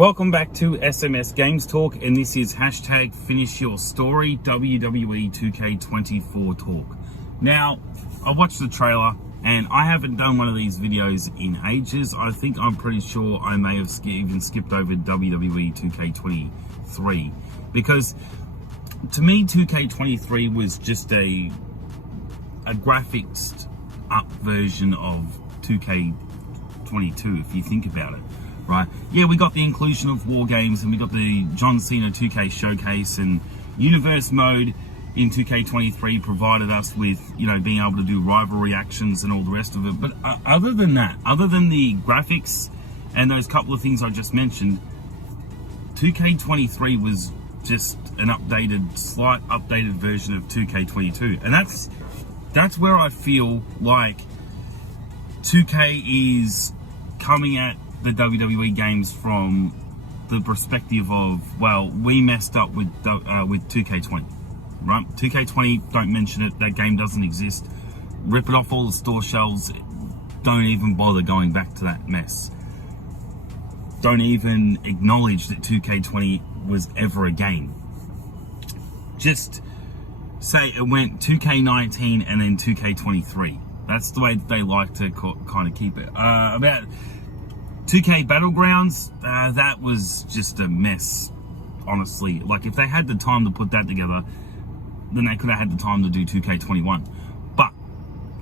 Welcome back to SMS Games Talk, and this is hashtag Finish Your Story WWE 2K24 Talk. Now, I watched the trailer, and I haven't done one of these videos in ages. I'm pretty sure I may have even skipped over WWE 2K23, because to me 2K23 was just a graphics up version of 2K22, if you think about it. Right? Yeah, we got the inclusion of War Games, and we got the John Cena 2K showcase, and Universe mode in 2K23 provided us with, being able to do rivalry actions and all the rest of it. But other than that, other than the graphics and those couple of things I just mentioned, 2K23 was just an slight updated version of 2K22. And that's where I feel like 2K is coming at the WWE games from the perspective of, well, we messed up with 2K20, right? 2K20, don't mention it, that game doesn't exist. Rip it off all the store shelves, don't even bother going back to that mess. Don't even acknowledge that 2K20 was ever a game. Just say it went 2K19 and then 2K23. That's the way that they like to kind of keep it. About 2K Battlegrounds, that was just a mess, honestly. Like, if they had the time to put that together, then they could have had the time to do 2K21. But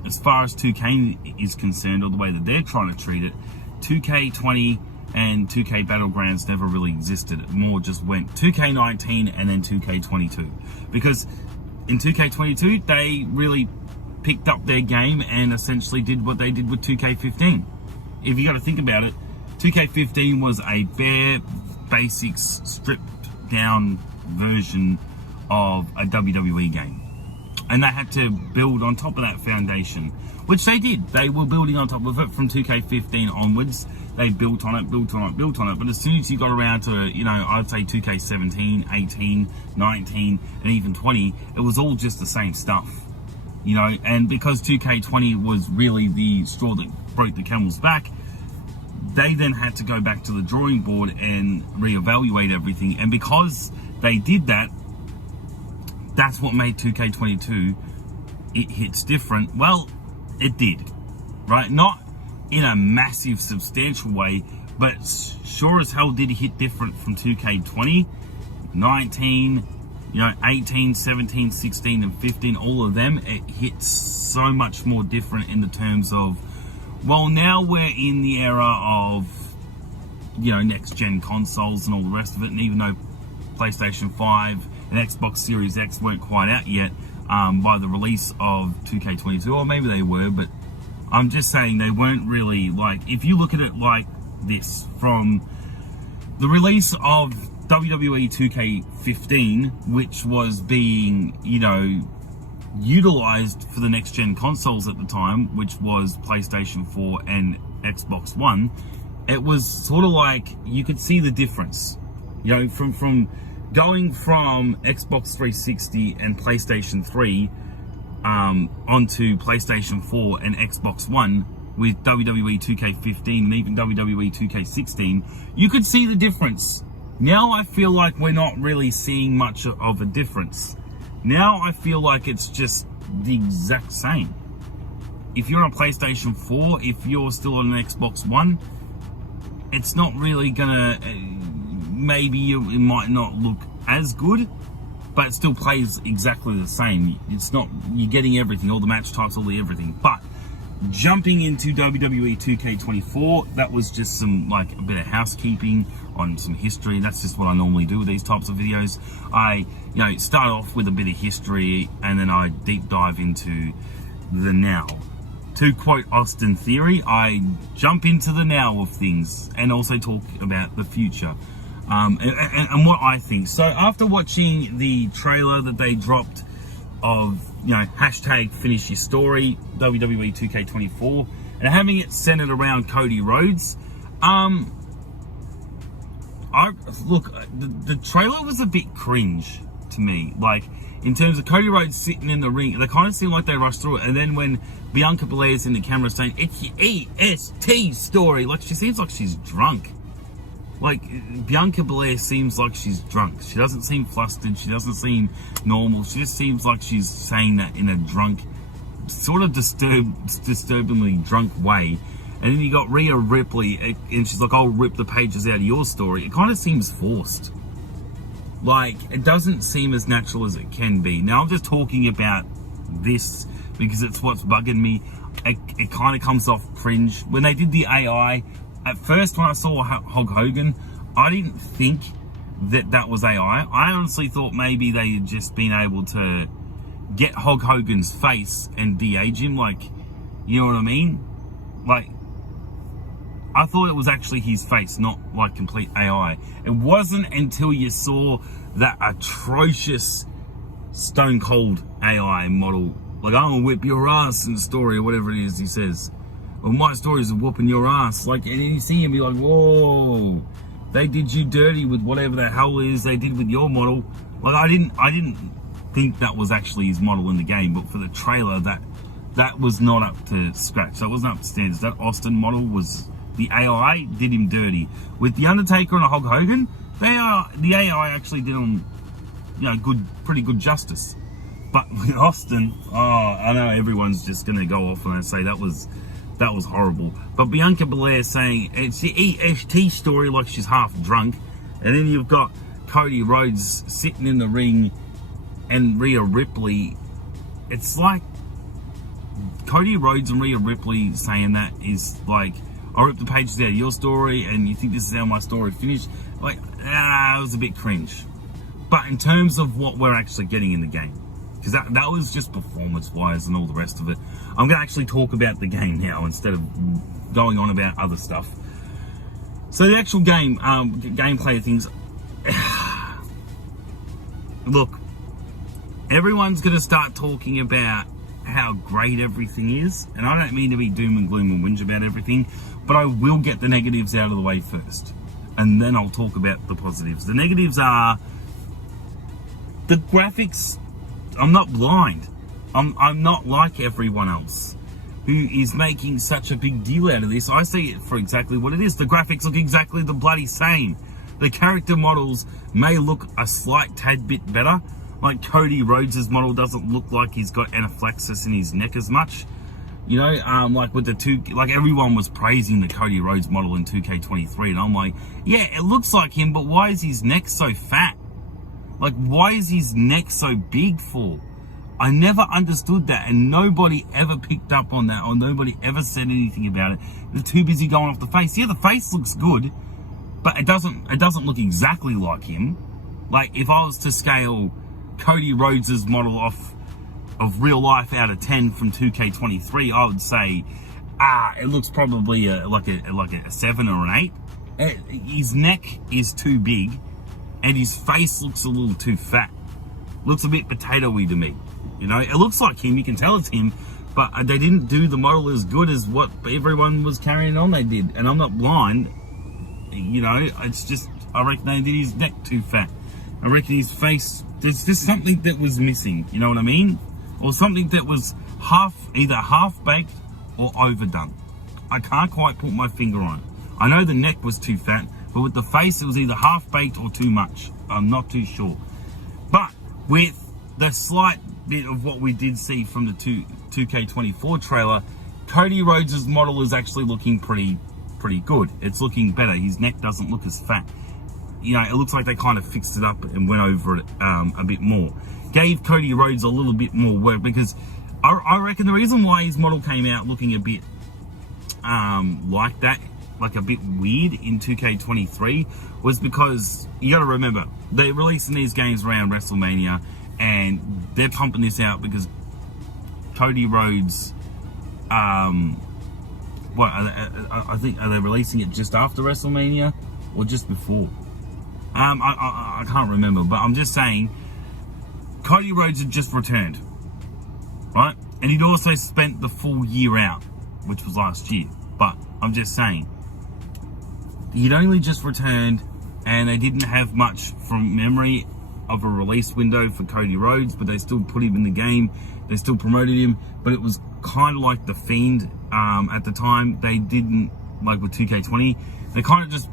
as far as 2K is concerned, or the way that they're trying to treat it, 2K20 and 2K Battlegrounds never really existed. It more just went 2K19 and then 2K22. Because in 2K22, they really picked up their game and essentially did what they did with 2K15. If you got to think about it, 2K15 was a bare, basics, stripped down version of a WWE game. And they had to build on top of that foundation, which they did. They were building on top of it from 2K15 onwards. They built on it. But as soon as you got around to, I'd say 2K17, 18, 19, and even 20, it was all just the same stuff. And because 2K20 was really the straw that broke the camel's back, they then had to go back to the drawing board and reevaluate everything. And because they did that, that's what made 2K22, it hits different. Well, it did, right? Not in a massive, substantial way, but sure as hell did hit different from 2K20, 19, 18, 17, 16, and 15, all of them. It hits so much more different in the terms of, well, now we're in the era of, next-gen consoles and all the rest of it, and even though PlayStation 5 and Xbox Series X weren't quite out yet by the release of 2K22, or maybe they were, but I'm just saying they weren't really, if you look at it like this, from the release of WWE 2K15, which was being, utilized for the next gen consoles at the time, which was PlayStation 4 and Xbox One, it was sort of like you could see the difference, from going from Xbox 360 and PlayStation 3 onto PlayStation 4 and Xbox One with WWE 2K15 and even WWE 2K16. You could see the difference. Now I feel like we're not really seeing much of a difference. Now I feel like it's just the exact same. If you're on PlayStation 4, if you're still on an Xbox One, it's not really gonna, maybe it might not look as good, but it still plays exactly the same. It's not, you're getting everything, all the match types, all the everything. But jumping into WWE 2K24, that was just some, a bit of housekeeping on some history. That's just what I normally do with these types of videos. I, start off with a bit of history, and then I deep dive into the now. To quote Austin Theory, I jump into the now of things and also talk about the future. And what I think. So after watching the trailer that they dropped of, hashtag Finish Your Story, WWE 2K24, and having it centered around Cody Rhodes, the trailer was a bit cringe to me. In terms of Cody Rhodes sitting in the ring, they kind of seem like they rushed through it. And then when Bianca Belair's in the camera saying, "It's your EST story," she seems like she's drunk. Like, Bianca Belair seems like she's drunk. She doesn't seem flustered. She doesn't seem normal. She just seems like she's saying that in a drunk, sort of disturbingly drunk way. And then you got Rhea Ripley, and she's like, I'll rip the pages out of your story. It kind of seems forced. Like, it doesn't seem as natural as it can be. Now, I'm just talking about this because it's what's bugging me. It kind of comes off cringe. When they did the AI, at first when I saw Hulk Hogan, I didn't think that was AI. I honestly thought maybe they had just been able to get Hulk Hogan's face and de-age him. Like, you know what I mean? Like, I thought it was actually his face, not like complete AI. It wasn't until you saw that atrocious Stone Cold AI model, like, I'm gonna whip your ass in the story, or whatever it is he says. Well, my story is whooping your ass. Like, and then you see him be like, whoa, they did you dirty with whatever the hell it is they did with your model. Like, I didn't think that was actually his model in the game, but for the trailer, that was not up to scratch. That wasn't up to standards. That Austin model was, the AI did him dirty. With the Undertaker and a Hulk Hogan, the AI actually did him, you know, pretty good justice. But with Austin, I know everyone's just gonna go off and say that was horrible. But Bianca Belair saying it's the EST story, like she's half drunk, and then you've got Cody Rhodes sitting in the ring and Rhea Ripley. It's like Cody Rhodes and Rhea Ripley saying that is like, I ripped the pages out of your story and you think this is how my story finished. Like, it was a bit cringe. But in terms of what we're actually getting in the game, because that was just performance-wise and all the rest of it, I'm going to actually talk about the game now instead of going on about other stuff. So the actual game, gameplay of things, look, everyone's going to start talking about how great everything is, and I don't mean to be doom and gloom and whinge about everything, but I will get the negatives out of the way first, and then I'll talk about the positives. The negatives are the graphics. I'm not blind. I'm not like everyone else who is making such a big deal out of this. I see it for exactly what it is. The graphics look exactly the bloody same. The character models may look a slight tad bit better. Like Cody Rhodes' model doesn't look like he's got anaphylaxis in his neck as much. You know, like with like everyone was praising the Cody Rhodes model in 2K23, and I'm like, yeah, it looks like him, but why is his neck so fat? Like, why is his neck so big for? I never understood that, and nobody ever picked up on that, or nobody ever said anything about it. They're too busy going off the face. Yeah, the face looks good, but it doesn't look exactly like him. Like, if I was to scale Cody Rhodes' model off of real life out of 10 from 2K23, I would say, it looks probably like a 7 or an 8. His neck is too big, and his face looks a little too fat. Looks a bit potato-y to me. You know, it looks like him, you can tell it's him, but they didn't do the model as good as what everyone was carrying on they did. And I'm not blind, you know, it's just, I reckon they did his neck too fat. I reckon his face, there's just something that was missing, you know what I mean? Or something that was either half-baked or overdone. I can't quite put my finger on it. I know the neck was too fat, but with the face, it was either half-baked or too much. I'm not too sure. But with the slight bit of what we did see from the 2K24 trailer, Cody Rhodes' model is actually looking pretty good. It's looking better. His neck doesn't look as fat. You know, it looks like they kind of fixed it up and went over it a bit more. Gave Cody Rhodes a little bit more work, because I reckon the reason why his model came out looking a bit like that, like a bit weird in 2K23, was because you got to remember they're releasing these games around WrestleMania, and they're pumping this out because Cody Rhodes, I think, are they releasing it just after WrestleMania or just before? I can't remember, but I'm just saying Cody Rhodes had just returned, right? And he'd also spent the full year out, which was last year. But I'm just saying, he'd only just returned, and they didn't have much from memory of a release window for Cody Rhodes, but they still put him in the game. They still promoted him, but it was kind of like The Fiend at the time. They didn't, like with 2K20, they kind of just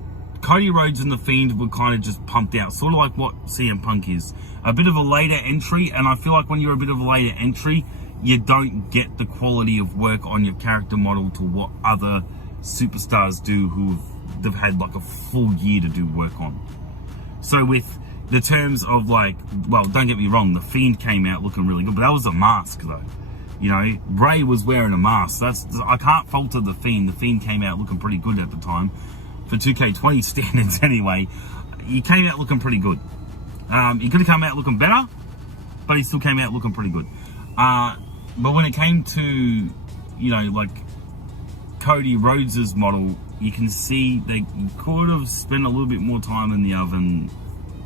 Cody Rhodes and The Fiend were kind of just pumped out, sort of like what CM Punk is. A bit of a later entry, and I feel like when you're a bit of a later entry, you don't get the quality of work on your character model to what other superstars do they've had like a full year to do work on. So with the terms of like, well, don't get me wrong, The Fiend came out looking really good, but that was a mask though. You know, Bray was wearing a mask. I can't falter The Fiend. The Fiend came out looking pretty good at the time. For 2K20 standards anyway, he came out looking pretty good. He could have come out looking better, but he still came out looking pretty good. But when it came to, you know, like Cody Rhodes's model, you can see they could have spent a little bit more time in the oven,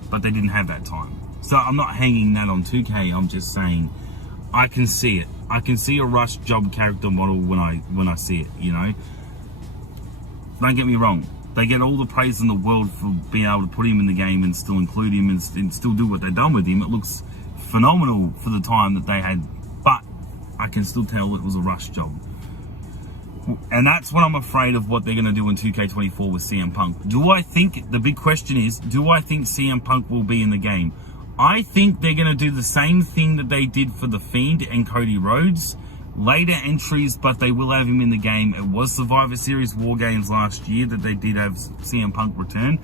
but they didn't have that time. So I'm not hanging that on 2K. I'm just saying I can see it. I can see a rush job character model when I see it, you know. Don't get me wrong. They get all the praise in the world for being able to put him in the game and still include him and still do what they've done with him. It looks phenomenal for the time that they had, but I can still tell it was a rush job. And that's what I'm afraid of what they're going to do in 2K24 with CM Punk. The big question is, do I think CM Punk will be in the game? I think they're going to do the same thing that they did for The Fiend and Cody Rhodes. Later entries, but they will have him in the game. It was Survivor Series War Games last year that they did have CM Punk return.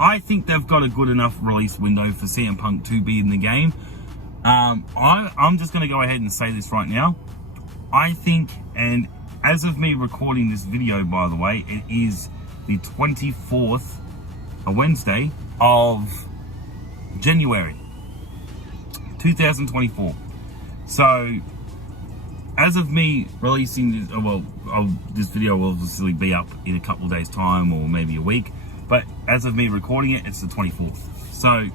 I think they've got a good enough release window for CM Punk to be in the game. I'm just going to go ahead and say this right now. I think, and as of me recording this video, by the way, it is the 24th, a Wednesday, of January 2024. So, as of me releasing this, this video will obviously be up in a couple of days' time or maybe a week. But as of me recording it, it's the 24th. So,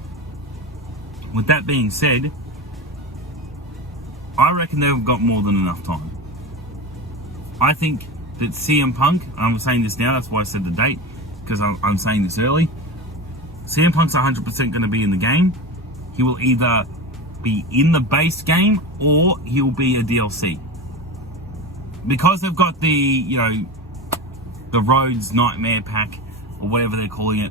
with that being said, I reckon they've got more than enough time. I think that CM Punk, I'm saying this now, that's why I said the date, because I'm saying this early. CM Punk's 100% going to be in the game. He will either be in the base game or he'll be a DLC. Because they've got the, you know, the Rhodes Nightmare Pack, or whatever they're calling it,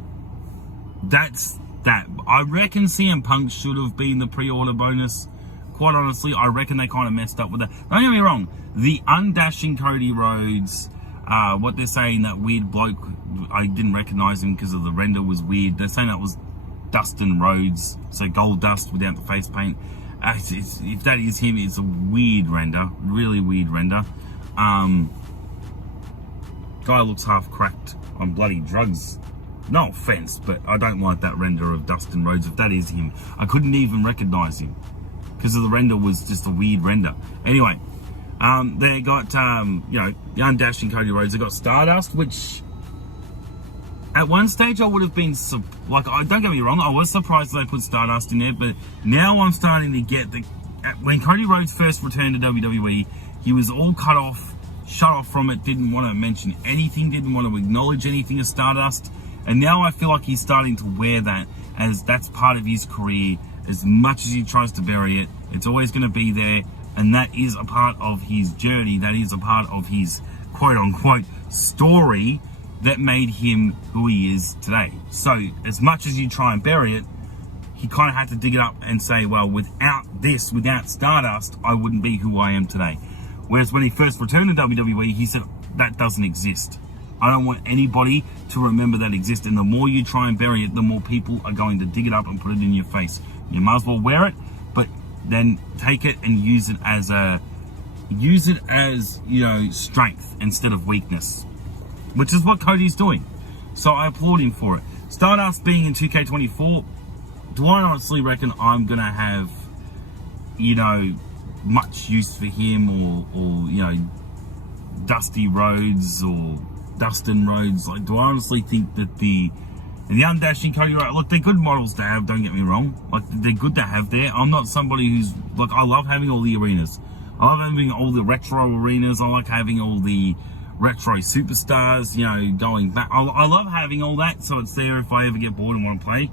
that's that. I reckon CM Punk should have been the pre-order bonus. Quite honestly, I reckon they kind of messed up with that. Don't get me wrong, the undashing Cody Rhodes, what they're saying, that weird bloke, I didn't recognize him because of the render was weird. They're saying that was Dustin Rhodes, so gold dust without the face paint. If that is him, it's a weird render, really weird render. Guy looks half cracked on bloody drugs. No offense, but I don't like that render of Dustin Rhodes. If that is him, I couldn't even recognize him because the render was just a weird render. Anyway, they got, you know, the undashing Cody Rhodes. They got Stardust, which at one stage I would have been, like, don't get me wrong, I was surprised they put Stardust in there, but now I'm starting to get when Cody Rhodes first returned to WWE, he was all cut off, shut off from it, didn't want to mention anything, didn't want to acknowledge anything of Stardust, and now I feel like he's starting to wear that as that's part of his career. As much as he tries to bury it, it's always going to be there, and that is a part of his journey, that is a part of his quote-unquote story that made him who he is today. So, as much as you try and bury it, he kind of had to dig it up and say, well, without Stardust, I wouldn't be who I am today. Whereas when he first returned to WWE, he said, that doesn't exist. I don't want anybody to remember that exists. And the more you try and bury it, the more people are going to dig it up and put it in your face. You might as well wear it, but then take it and use it as, you know, strength instead of weakness, which is what Cody's doing. So I applaud him for it. Stardust being in 2K24, do I honestly reckon I'm going to have, you know, much use for him or you know, Dusty Rhodes or Dustin Rhodes? Like, do I honestly think that the undashing Cody Rhodes, look, they're good models to have, don't get me wrong. Like, they're good to have there. I'm not somebody who's, like, I love having all the arenas. I love having all the retro arenas. I like having all the retro superstars, you know, going back. I love having all that, so it's there if I ever get bored and want to play.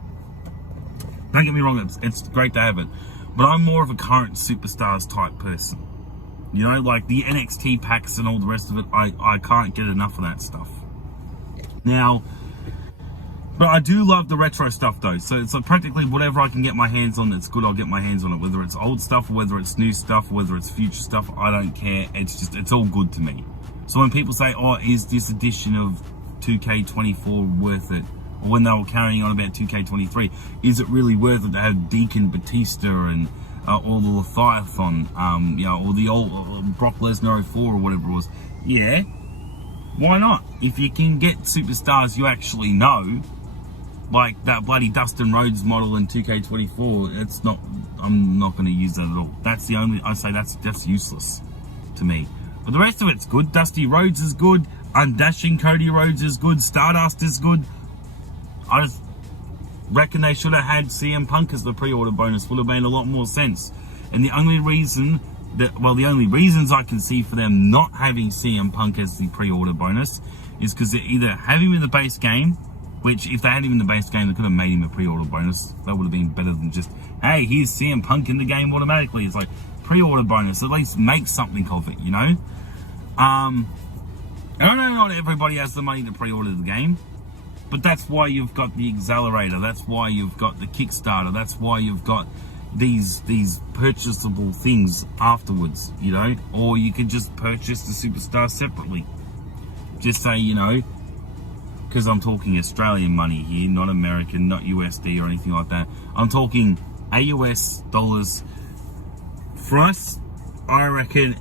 Don't get me wrong, it's great to have it. But I'm more of a current superstars type person. You know, like the NXT packs and all the rest of it, I can't get enough of that stuff. Now, But I do love the retro stuff though. So it's like practically whatever I can get my hands on that's good, I'll get my hands on it. Whether it's old stuff, or whether it's new stuff, or whether it's future stuff, I don't care. It's all good to me. So when people say, oh, is this edition of 2K24 worth it? Or when they were carrying on about 2K23, is it really worth it to have Deacon Batista and or the Leviathan, you know, or the old Brock Lesnar 04 or whatever it was? Yeah, why not? If you can get superstars you actually know, like that bloody Dustin Rhodes model in 2K24, it's not. I'm not going to use that at all. That's the only. I say that's useless to me. But the rest of it's good. Dusty Rhodes is good. Undashing Cody Rhodes is good. Stardust is good. I just reckon they should have had CM Punk as the pre-order bonus. Would have made a lot more sense. And the only reason that, well, the only reasons I can see for them not having CM Punk as the pre-order bonus is because they either have him in the base game, which if they had him in the base game, they could have made him a pre-order bonus. That would have been better than just, hey, here's CM Punk in the game automatically. It's like pre-order bonus. At least make something of it, you know? I don't know, not everybody has the money to pre-order the game. But that's why you've got the Accelerator. That's why you've got the Kickstarter. That's why you've got these purchasable things afterwards, you know? Or you could just purchase the superstar separately. Just say, you know, because I'm talking Australian money here, not American, not USD or anything like that. I'm talking AUS dollars. For us, I reckon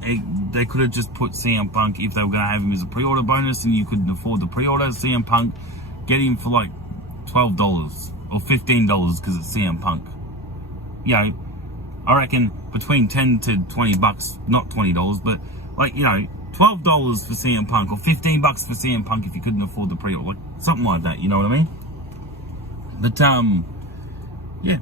they could have just put CM Punk, if they were going to have him as a pre-order bonus and you couldn't afford the pre-order, CM Punk, get him for like $12 or $15 because it's CM Punk. You know, I reckon between 10 to 20 bucks, not $20, but like, you know, $12 for CM Punk or $15 for CM Punk if you couldn't afford the pre-order, like something like that, you know what I mean? But yeah,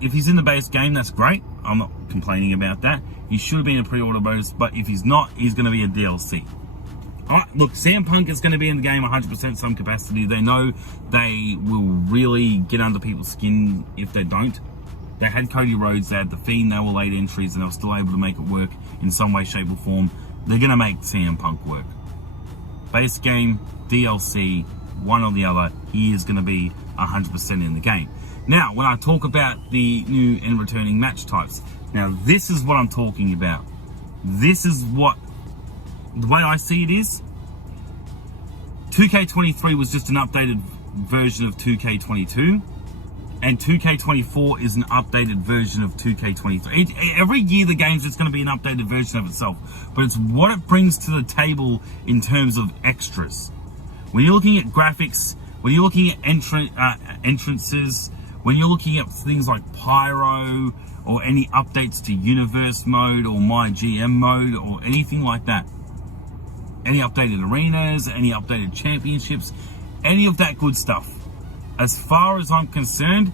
if he's in the base game, that's great. I'm not complaining about that. He should have been a pre-order bonus, but if he's not, he's going to be a DLC. Look, CM Punk is going to be in the game 100% some capacity. They know they will really get under people's skin if they don't. They had Cody Rhodes, they had The Fiend, they were late entries, and they were still able to make it work in some way, shape, or form. They're going to make CM Punk work. Base game, DLC, one or the other, he is going to be 100% in the game. Now, when I talk about the new and returning match types, now this is what I'm talking about. This is what, the way I see it is, 2K23 was just an updated version of 2K22, and 2K24 is an updated version of 2K23. Every year the game's just going to be an updated version of itself, but it's what it brings to the table in terms of extras. When you're looking at graphics, when you're looking at entrances, when you're looking at things like Pyro, or any updates to Universe mode, or My GM mode, or anything like that, any updated arenas, any updated championships, any of that good stuff. As far as I'm concerned,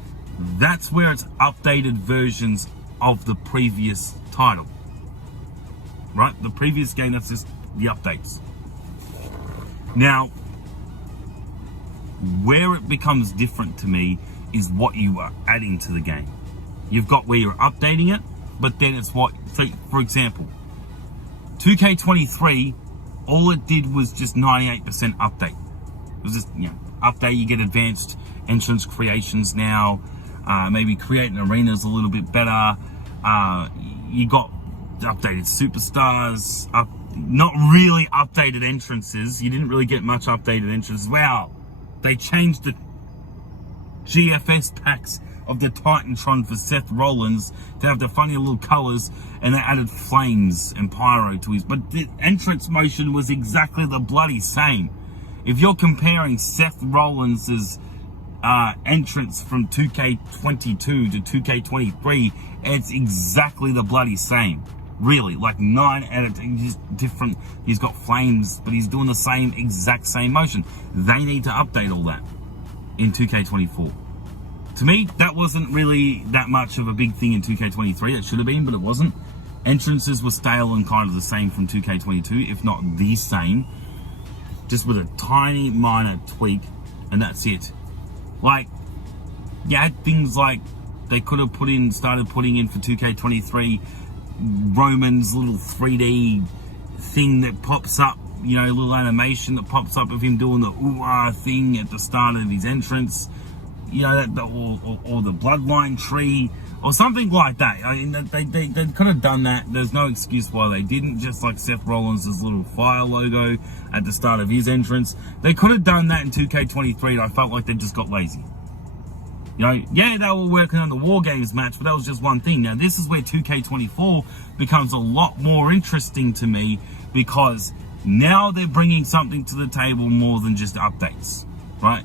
that's where it's updated versions of the previous title. Right? The previous game, that's just the updates. Now, where it becomes different to me is what you are adding to the game. You've got where you're updating it, but then it's what, so for example, 2K23, all it did was just 98% update. It was just, you know, update, you get advanced entrance creations now, maybe creating arenas a little bit better, you got updated superstars, not really updated entrances, you didn't really get much updated entrances. Wow, they changed the GFS packs of the Titantron for Seth Rollins to have the funny little colors, and they added flames and pyro to his, but the entrance motion was exactly the bloody same. If you're comparing Seth Rollins' entrance from 2K22 to 2K23, it's exactly the bloody same. Really, like 9 out of 10, just different. He's got flames, but he's doing the exact same motion. They need to update all that in 2K24. To me, that wasn't really that much of a big thing in 2K23. It should have been, but it wasn't. Entrances were stale and kind of the same from 2K22, if not the same. Just with a tiny minor tweak, and that's it. Like, you had things like they could have started putting in for 2K23, Roman's little 3D thing that pops up you know, little animation that pops up of him doing the ooh-ah thing at the start of his entrance, you know, or the bloodline tree, or something like that. I mean, they could have done that. There's no excuse why they didn't, just like Seth Rollins' little fire logo at the start of his entrance. They could have done that in 2K23, and I felt like they just got lazy. You know, yeah, they were working on the War Games match, but that was just one thing. Now, this is where 2K24 becomes a lot more interesting to me, because now they're bringing something to the table more than just updates, right?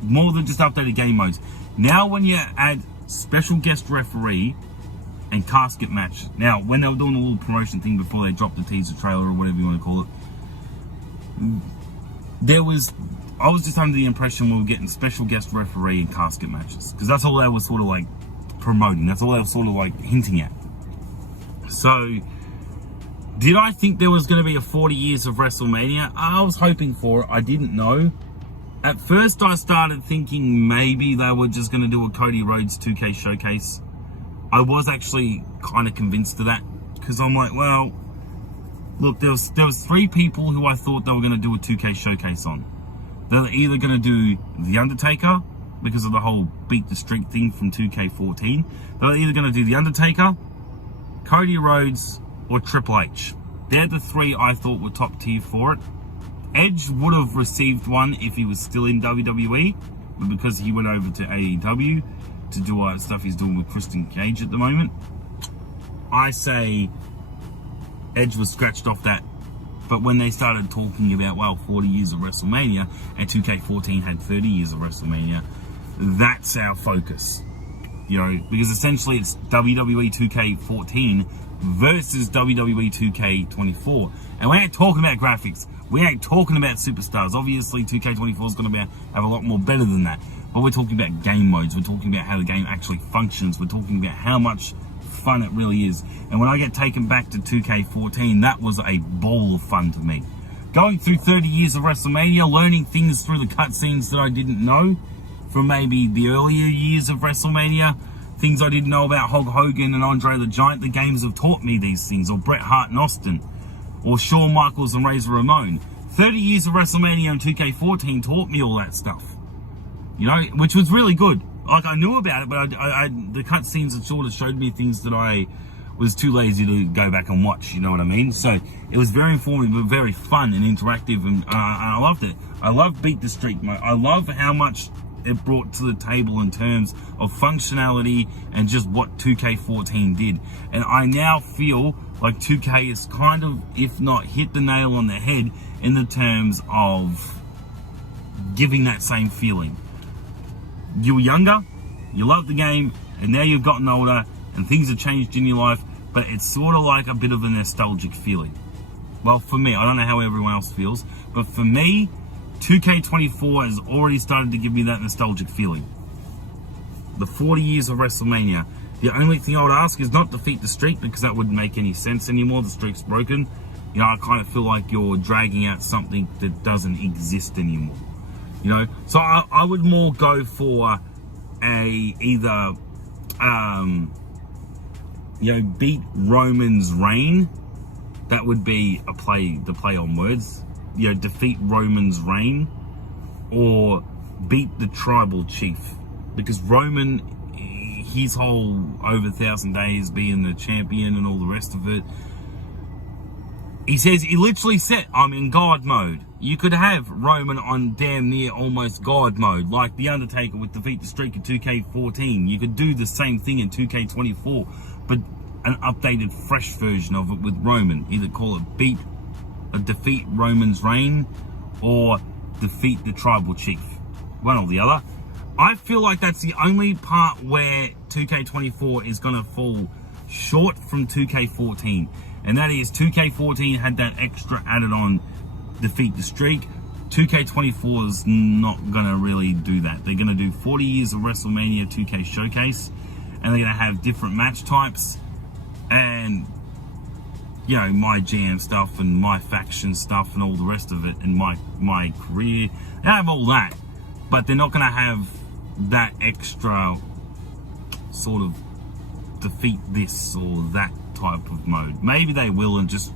More than just updated game modes. Now, when you add special guest referee and casket match. Now, when they were doing a little promotion thing before they dropped the teaser trailer or whatever you want to call it, I was just under the impression we were getting special guest referee and casket matches, because that's all they were sort of like promoting. That's all they were sort of like hinting at. So, did I think there was going to be a 40 years of WrestleMania? I was hoping for it. I didn't know. At first, I started thinking maybe they were just going to do a Cody Rhodes 2K showcase. I was actually kind of convinced of that, because I'm like, well, look, there was 3 people who I thought they were going to do a 2K showcase on. They're either going to do The Undertaker, because of the whole Beat the Streak thing from 2K14. They're either going to do The Undertaker, Cody Rhodes, or Triple H. They're the 3 I thought were top tier for it. Edge would have received one if he was still in WWE, but because he went over to AEW to do all that stuff he's doing with Christian Cage at the moment, I say Edge was scratched off that. But when they started talking about, well, 40 years of WrestleMania, and 2K14 had 30 years of WrestleMania, that's our focus. You know, because essentially it's WWE 2K14 versus WWE 2K24. And we ain't talking about graphics. We ain't talking about superstars. Obviously, 2K24 is going to have a lot more better than that. But we're talking about game modes. We're talking about how the game actually functions. We're talking about how much fun it really is. And when I get taken back to 2K14, that was a ball of fun to me. Going through 30 years of WrestleMania, learning things through the cutscenes that I didn't know from maybe the earlier years of WrestleMania, things I didn't know about Hulk Hogan and Andre the Giant. The games have taught me these things, or Bret Hart and Austin, or Shawn Michaels and Razor Ramon. 30 years of WrestleMania and 2K14 taught me all that stuff, you know, which was really good. Like, I knew about it, but the cutscenes had sort of showed me things that I was too lazy to go back and watch, you know what I mean? So it was very informative, but very fun and interactive, and I loved it. I love Beat the Streak mode. I love how much it brought to the table in terms of functionality and just what 2K14 did. And I now feel like 2K is kind of, if not hit the nail on the head, in the terms of giving that same feeling. You were younger, you loved the game, and now you've gotten older and things have changed in your life, but it's sort of like a bit of a nostalgic feeling. Well, for me, I don't know how everyone else feels, but for me, 2K24 has already started to give me that nostalgic feeling. The 40 years of WrestleMania. The only thing I would ask is not defeat the streak, because that wouldn't make any sense anymore. The streak's broken. You know, I kind of feel like you're dragging out something that doesn't exist anymore. You know, so I would more go for either you know, beat Roman's reign. That would be the play on words. You know, defeat Roman's reign, or beat the tribal chief, because Roman, his whole over 1,000 days being the champion and all the rest of it, he literally said, I'm in God mode. You could have Roman on damn near almost God mode, like The Undertaker with Defeat the Streak in 2K14. You could do the same thing in 2K24, but an updated, fresh version of it with Roman. Either call it defeat Roman's reign, or defeat the tribal chief. One or the other. I feel like that's the only part where 2K24 is going to fall short from 2K14. And that is, 2K14 had that extra added on, defeat the streak. 2K24 is not going to really do that. They're going to do 40 years of WrestleMania 2K showcase, and they're going to have different match types, and, you know, my jam stuff and my faction stuff and all the rest of it, and my career. They have all that, but they're not going to have that extra sort of defeat this or that type of mode. Maybe they will, and just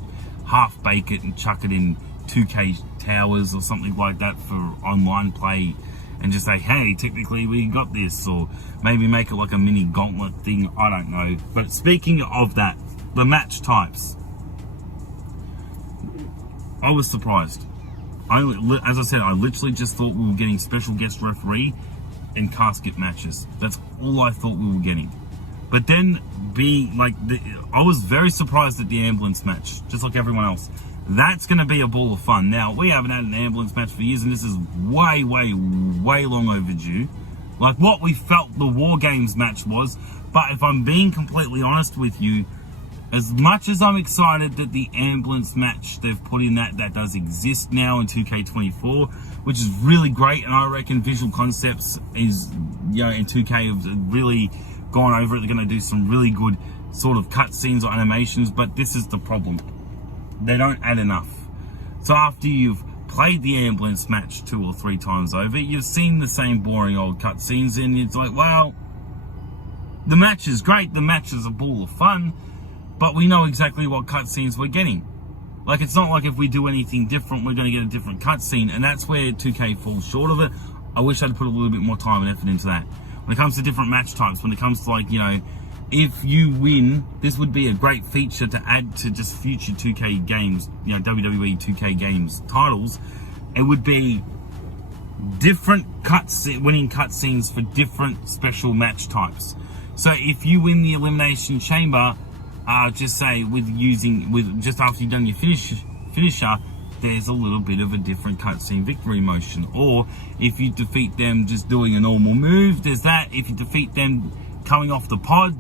half bake it and chuck it in 2K Towers or something like that for online play, and just say, hey, technically we got this, or maybe make it like a mini gauntlet thing. I don't know. But speaking of that, the match types, I was surprised. As I said, I literally just thought we were getting special guest referee and casket matches. That's all I thought we were getting. But then I was very surprised at the ambulance match, just like everyone else. That's going to be a ball of fun. Now, we haven't had an ambulance match for years, and this is way, way, way long overdue. Like what we felt the War Games match was. But if I'm being completely honest with you, as much as I'm excited that the ambulance match they've put in that does exist now in 2K24, which is really great, and I reckon Visual Concepts is, in 2K have really gone over it. They're going to do some really good sort of cutscenes or animations, but this is the problem. They don't add enough. So after you've played the ambulance match 2 or 3 times over, you've seen the same boring old cutscenes, and it's like, well, the match is great, the match is a ball of fun, but we know exactly what cutscenes we're getting. Like, it's not like if we do anything different, we're going to get a different cutscene, and that's where 2K falls short of it. I wish I'd put a little bit more time and effort into that. When it comes to different match types, when it comes to if you win, this would be a great feature to add to just future 2K games, WWE 2K games titles. It would be different winning cutscenes for different special match types. So if you win the Elimination Chamber, just say just after you've done your finisher, there's a little bit of a different cutscene victory motion. Or if you defeat them just doing a normal move, there's that. If you defeat them coming off the pod,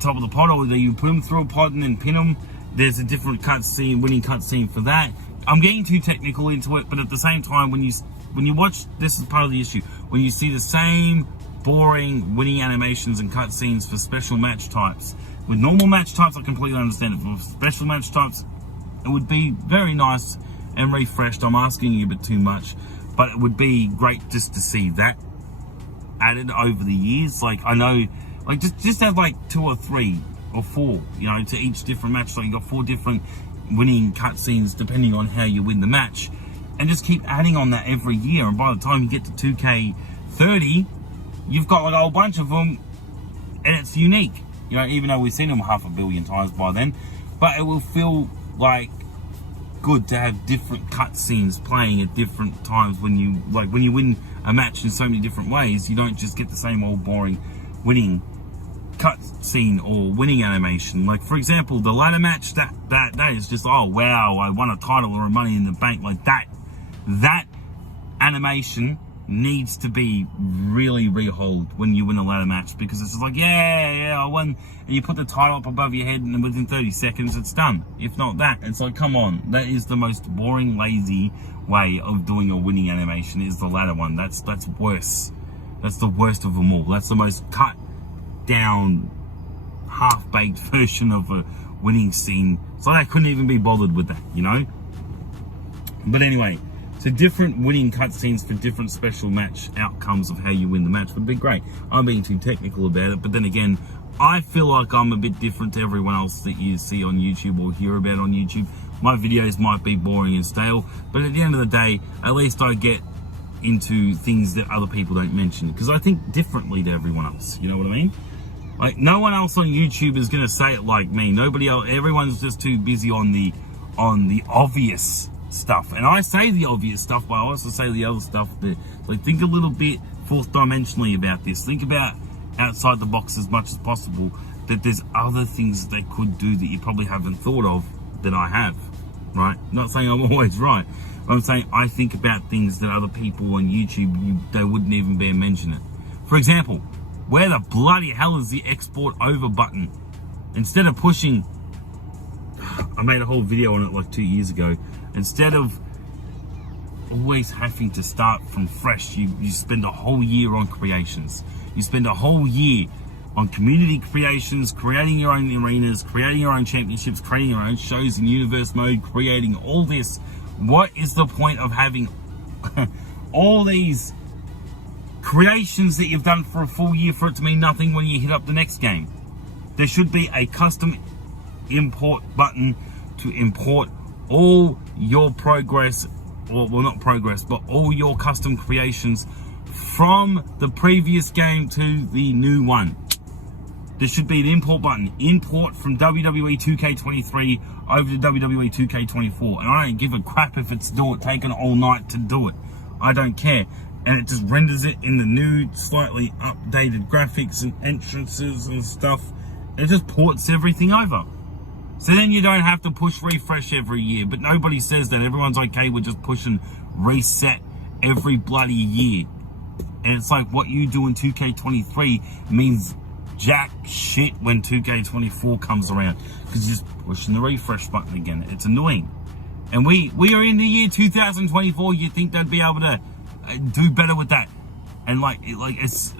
top of the pod, or you put them through a pod and then pin them, there's a different winning cutscene for that. I'm getting too technical into it, but at the same time, when you watch, this is part of the issue. When you see the same boring winning animations and cutscenes for special match types, with normal match types, I completely understand it. For special match types, it would be very nice and refreshed. I'm asking you a bit too much, but it would be great just to see that added over the years. Like, I know, just have 2 or 3 or 4, to each different match. So you got 4 different winning cutscenes depending on how you win the match, and just keep adding on that every year. And by the time you get to 2K30, you've got a whole bunch of them, and it's unique. Even though we've seen them 500 million times by then, but it will feel good to have different cutscenes playing at different times. When you win a match in so many different ways, you don't just get the same old boring winning cutscene or winning animation. Like, for example, the ladder match, that is just, oh wow, I won a title or a Money in the Bank. Like that animation needs to be really rehauled when you win a ladder match, because it's just like, yeah, I won, and you put the title up above your head, and within 30 seconds it's done. If not that, it's like, come on, that is the most boring, lazy way of doing a winning animation, is the ladder one. That's worse. That's the worst of them all. That's the most cut down, half-baked version of a winning scene. So I couldn't even be bothered with that, But anyway, so different winning cutscenes for different special match outcomes of how you win the match would be great. I'm being too technical about it, but then again, I feel like I'm a bit different to everyone else that you see on YouTube or hear about on YouTube. My videos might be boring and stale, but at the end of the day, at least I get into things that other people don't mention, because I think differently to everyone else. You know what I mean? Like, no one else on YouTube is going to say it like me. Nobody else. Everyone's just too busy on the obvious stuff. And I say the obvious stuff, but I also say the other stuff. Like, think a little bit fourth dimensionally about this. Think about outside the box as much as possible, that there's other things that they could do that you probably haven't thought of that I have, right? Not saying I'm always right. I'm saying I think about things that other people on YouTube, they wouldn't even be mention it. For example, where the bloody hell is the export over button? Instead of pushing, I made a whole video on it like 2 years ago. Instead of always having to start from fresh, you spend a whole year on creations. You spend a whole year on community creations, creating your own arenas, creating your own championships, creating your own shows in universe mode, creating all this. What is the point of having all these creations that you've done for a full year for it to mean nothing when you hit up the next game? There should be a custom import button to import all your progress, well not progress, but all your custom creations from the previous game to the new one. There should be an import button. Import from WWE 2K23 over to WWE 2K24. And I don't give a crap if it's taking all night to do it. I don't care. And it just renders it in the new, slightly updated graphics and entrances and stuff. It just ports everything over. So then you don't have to push refresh every year. But nobody says that. Everyone's okay with just pushing reset every bloody year. And it's like what you do in 2K23 means jack shit when 2K24 comes around, because you're just pushing the refresh button again. It's annoying. And we are in the year 2024. You think they'd be able to do better with that? And it's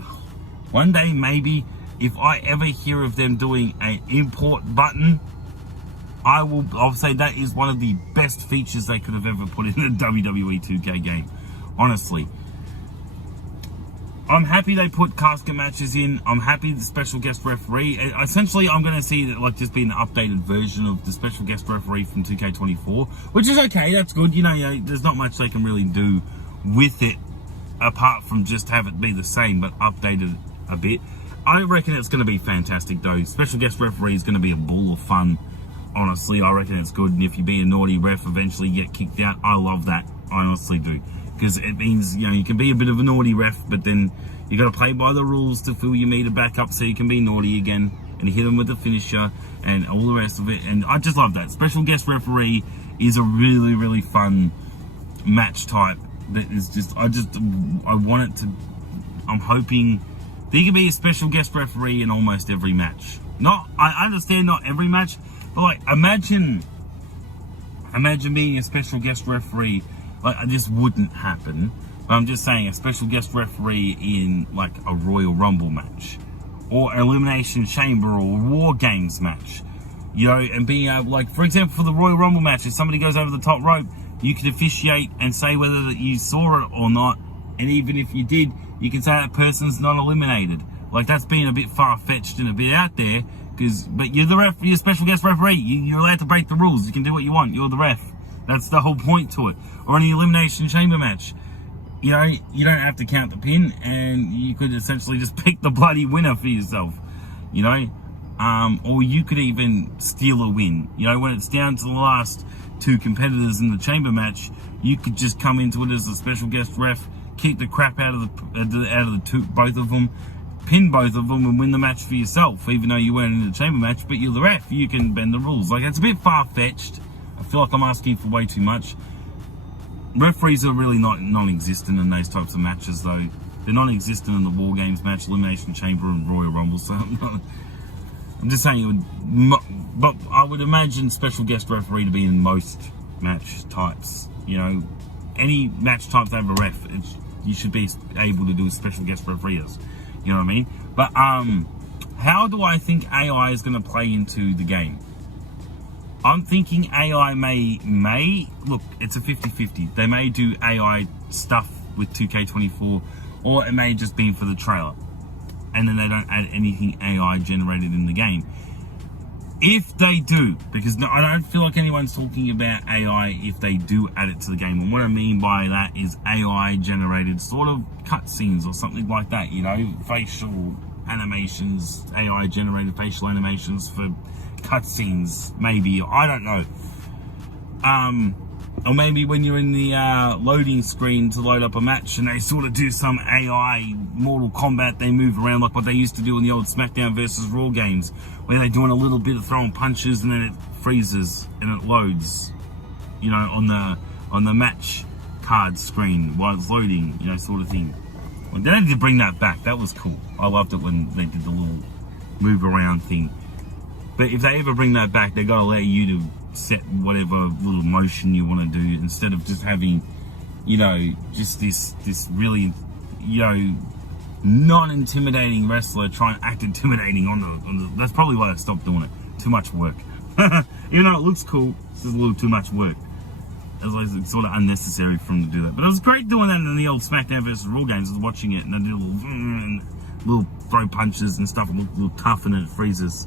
one day maybe if I ever hear of them doing an import button, I'll say that is one of the best features they could have ever put in a WWE 2K game. Honestly. I'm happy they put casket matches in. I'm happy the special guest referee. Essentially, I'm going to see that just be an updated version of the special guest referee from 2K24, which is okay. That's good. You know, there's not much they can really do with it apart from just have it be the same but updated a bit. I reckon it's going to be fantastic though. Special guest referee is going to be a ball of fun. Honestly, I reckon it's good. And if you be a naughty ref, eventually you get kicked out. I love that. I honestly do. Because it means, you can be a bit of a naughty ref, but then you got to play by the rules to fill your meter back up so you can be naughty again and hit them with the finisher and all the rest of it. And I just love that. Special guest referee is a really, really fun match type that is just, I want it to, I'm hoping there can be a special guest referee in almost every match. I understand not every match, but imagine being a special guest referee. This wouldn't happen, but I'm just saying a special guest referee in a Royal Rumble match or Elimination Chamber or War Games match, and being able, for example, for the Royal Rumble match, if somebody goes over the top rope, you could officiate and say whether that you saw it or not, and even if you did, you can say that person's not eliminated. That's being a bit far-fetched and a bit out there, but you're the ref, you're a special guest referee, you're allowed to break the rules, you can do what you want, you're the ref. That's the whole point to it. Or any Elimination Chamber match. You don't have to count the pin, and you could essentially just pick the bloody winner for yourself. Or you could even steal a win. When it's down to the last two competitors in the chamber match, you could just come into it as a special guest ref, kick the crap out of both of them, pin both of them, and win the match for yourself, even though you weren't in the chamber match, but you're the ref. You can bend the rules. It's a bit far-fetched. I feel like I'm asking for way too much. Referees are really non-existent in those types of matches, though. They're non-existent in the War Games match, Elimination Chamber, and Royal Rumble. So I'm just saying, but I would imagine special guest referee to be in most match types. Any match type that have a ref, you should be able to do a special guest referee. You know what I mean? But how do I think AI is going to play into the game? I'm thinking AI may look, it's a 50-50. They may do AI stuff with 2K24, or it may just be for the trailer, and then they don't add anything AI generated in the game. If they do, because I don't feel like anyone's talking about AI if they do add it to the game. And what I mean by that is AI generated sort of cutscenes or something like that, facial animations, AI generated facial animations for cutscenes, maybe, I don't know. Or maybe when you're in the loading screen to load up a match and they sort of do some AI Mortal Kombat, they move around like what they used to do in the old SmackDown versus Raw games, where they're doing a little bit of throwing punches and then it freezes and it loads, on the match card screen while it's loading, sort of thing. Well, they need to bring that back. That was cool. I loved it when they did the little move around thing. But if they ever bring that back, they got to let you to set whatever little motion you want to do, instead of just having, just this really, non-intimidating wrestler try and act intimidating on the. That's probably why I stopped doing it. Too much work. Even though it looks cool, it's just a little too much work. It's sort of unnecessary for them to do that. But it was great doing that in the old SmackDown versus Raw games. I was watching it and they did little throw punches and stuff, a little tough, and then it freezes.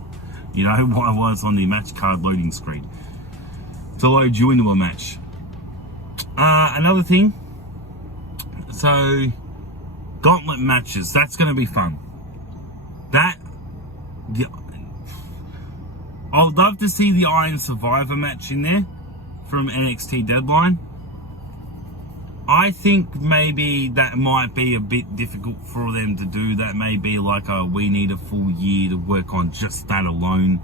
While it's on the match card loading screen. to load you into a match. Another thing, so gauntlet matches, that's going to be fun. I'd love to see the Iron Survivor match in there from NXT Deadline. I think maybe that might be a bit difficult for them to do. That may be like we need a full year to work on just that alone,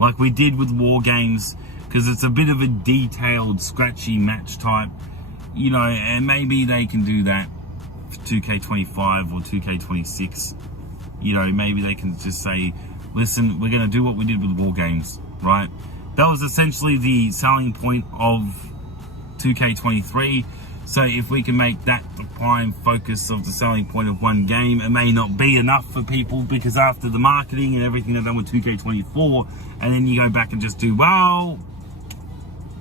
like we did with War Games, because it's a bit of a detailed, scratchy match type, you know, and maybe they can do that for 2K25 or 2K26. You know, maybe they can just say, listen, we're going to do what we did with War Games, right? That was essentially the selling point of 2K23. So if we can make that the prime focus of the selling point of one game, it may not be enough for people, because after the marketing and everything they've done with 2K24, and then you go back and just do, well,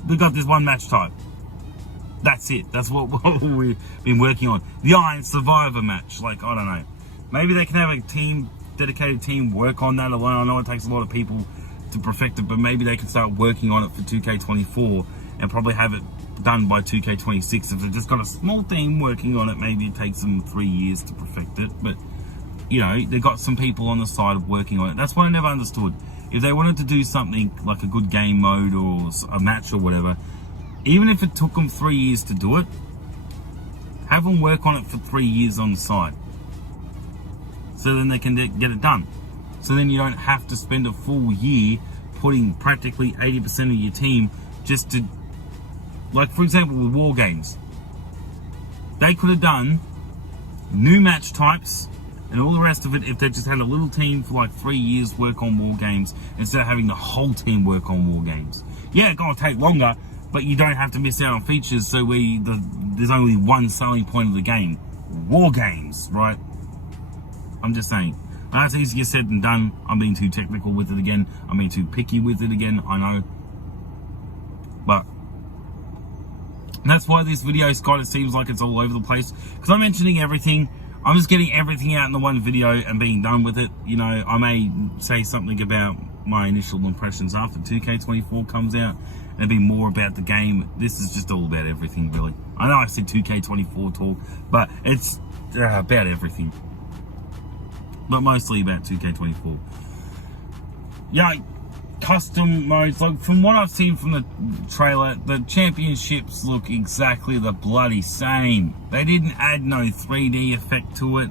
we got this one match type. That's it. That's what we've been working on. The Iron Survivor match. Like, I don't know. Maybe they can have a team, dedicated team, work on that alone. I know it takes a lot of people to perfect it, but maybe they can start working on it for 2K24 and probably have it done by 2K26. If they've just got a small team working on it, maybe it takes them 3 years to perfect it. But, you know, they've got some people on the side of working on it. That's what I never understood. If they wanted to do something like a good game mode or a match or whatever, even if it took them 3 years to do it, have them work on it for 3 years on the side. So then they can get it done. So then you don't have to spend a full year putting practically 80% of your team just to, like for example with War Games, they could have done new match types and all the rest of it if they just had a little team for like 3 years work on War Games instead of having the whole team work on War Games. Yeah, it's going to take longer, but you don't have to miss out on features, so there's only one selling point of the game. War Games, right? I'm just saying. That's easier said than done. I'm being too technical with it again. I'm being too picky with it again, I know. But that's why this video kind of seems like it's all over the place, because I'm mentioning everything. I'm just getting everything out in the one video and being done with it. You know, I may say something about my initial impressions after 2K24 comes out, and it'll be more about the game. This is just all about everything, really. I know I said 2K24 talk, but it's about everything. But mostly about 2K24. Yeah, custom modes. Like, from what I've seen from the trailer, the championships look exactly the bloody same. They didn't add no 3D effect to it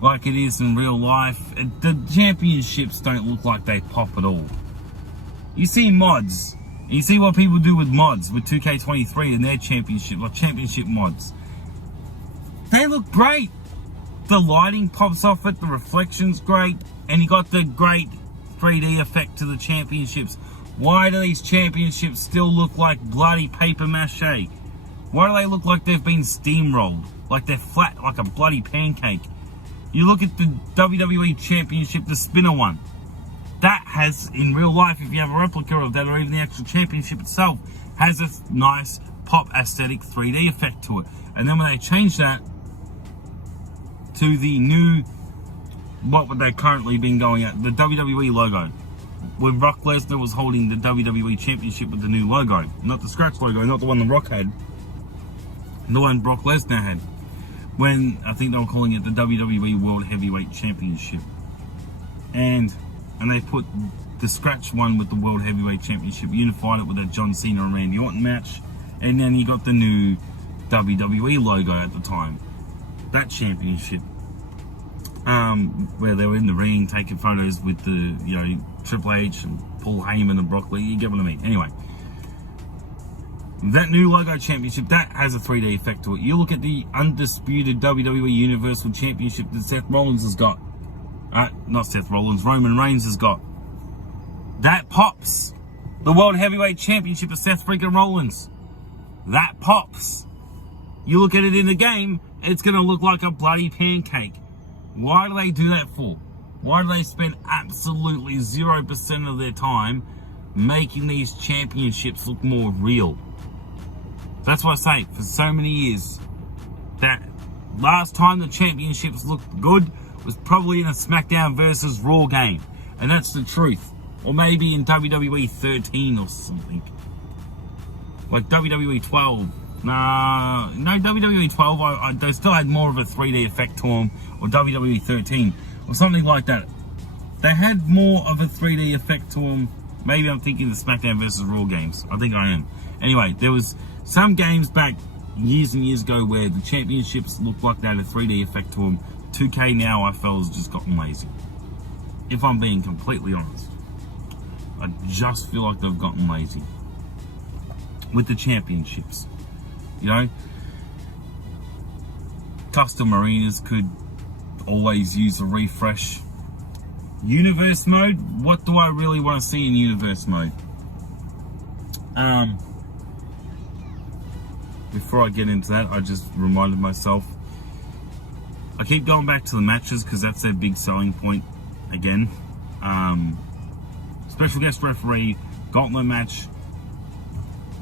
like it is in real life. The championships don't look like they pop at all. You see mods. You see what people do with mods, with 2K23 and their championship, like championship mods. They look great. The lighting pops off it, the reflection's great, and you got the great 3D effect to the championships. Why do these championships still look like bloody paper mache? Why do they look like they've been steamrolled? Like they're flat, like a bloody pancake? You look at the WWE Championship, the spinner one. That has, in real life, if you have a replica of that, or even the actual championship itself, has a nice pop aesthetic 3D effect to it. And then when they change that to the new, what would they currently been going at, the WWE logo, where Brock Lesnar was holding the WWE Championship with the new logo, not the scratch logo, not the one The Rock had, the one Brock Lesnar had, when I think they were calling it the WWE World Heavyweight Championship, and they put the scratch one with the World Heavyweight Championship, unified it with a John Cena and Randy Orton match, and then you got the new WWE logo at the time. That championship, where they were in the ring taking photos with the, you know, Triple H and Paul Heyman and Brock Lee, you get what I mean. Anyway, that new logo championship, that has a 3D effect to it. You look at the undisputed WWE Universal Championship that Seth Rollins has got. Not Seth Rollins, Roman Reigns has got. That pops. The World Heavyweight Championship of Seth freaking Rollins. That pops. You look at it in the game, it's going to look like a bloody pancake. Why do they do that for? Why do they spend absolutely 0% of their time making these championships look more real? That's what I say, for so many years, that last time the championships looked good was probably in a SmackDown versus Raw game. And that's the truth. Or maybe in WWE 13 or something. Like WWE 12. No, WWE 12, they still had more of a 3D effect to them, or WWE 13, or something like that. They had more of a 3D effect to them. Maybe I'm thinking the SmackDown vs. Raw games. I think I am. Anyway, there was some games back years and years ago where the championships looked like they had a 3D effect to them. 2K now, I felt, has just gotten lazy. If I'm being completely honest. I just feel like they've gotten lazy with the championships. You know, custom arenas could always use a refresh. Universe mode, what do I really want to see in universe mode? Before I get into that, I just reminded myself, I keep going back to the matches because that's their big selling point again. Special guest referee, gauntlet match,